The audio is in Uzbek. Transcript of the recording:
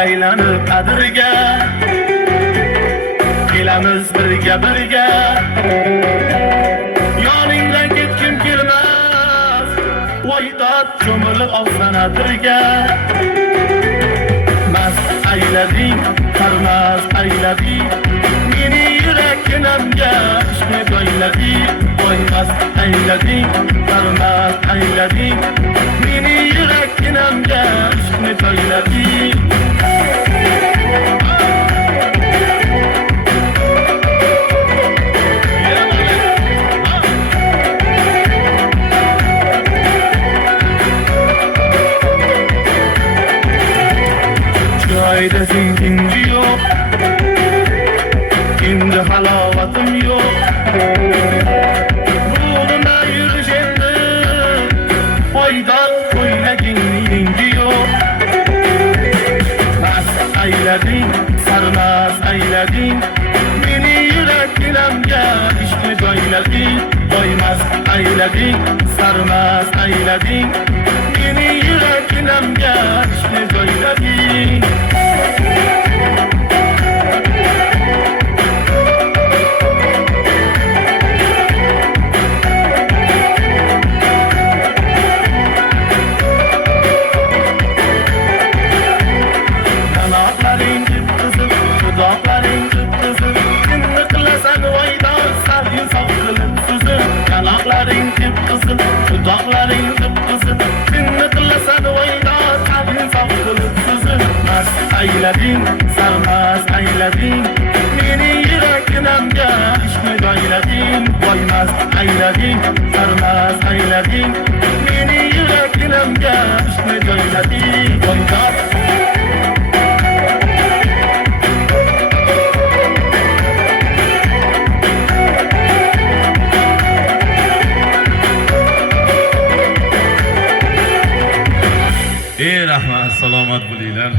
aylanib qadriga, kelamiz birga birga. Yoningdan ketkim kelmas, voydat cho'milib olsan adirga. Mast aylading, qarmas aylading, meni yurakimga ishni doylading. Mast aylading, qarmas aylading, meni yurakimga ishni doylading. Joyda senkinci yok, şimdi halavatım yok. Ruhuna yürüyüşümde faydat koylaginliğinci yok. Mast aylading, sarmaz aylading, meni yurakimga ishni doylading. Mast aylading, sarmaz aylading, meni yurakimga ishni doylading. Yanaqlaring qip-qizil, dudoqlaring qip-qizil, kimni qilasan voydan salgin soqilib suzib. Yanaqlaring qip-qizil, dudoqlaring qip-qizil, kimni qilasan voydan salgin soqilib suzib. Mast aylading, sarmaz aylading, meni yurakimga ishni doylading. Mast aylading, sarmaz aylading, meni yurakimga ishni doylading. Voydat rahmat, salomat bo'linglar.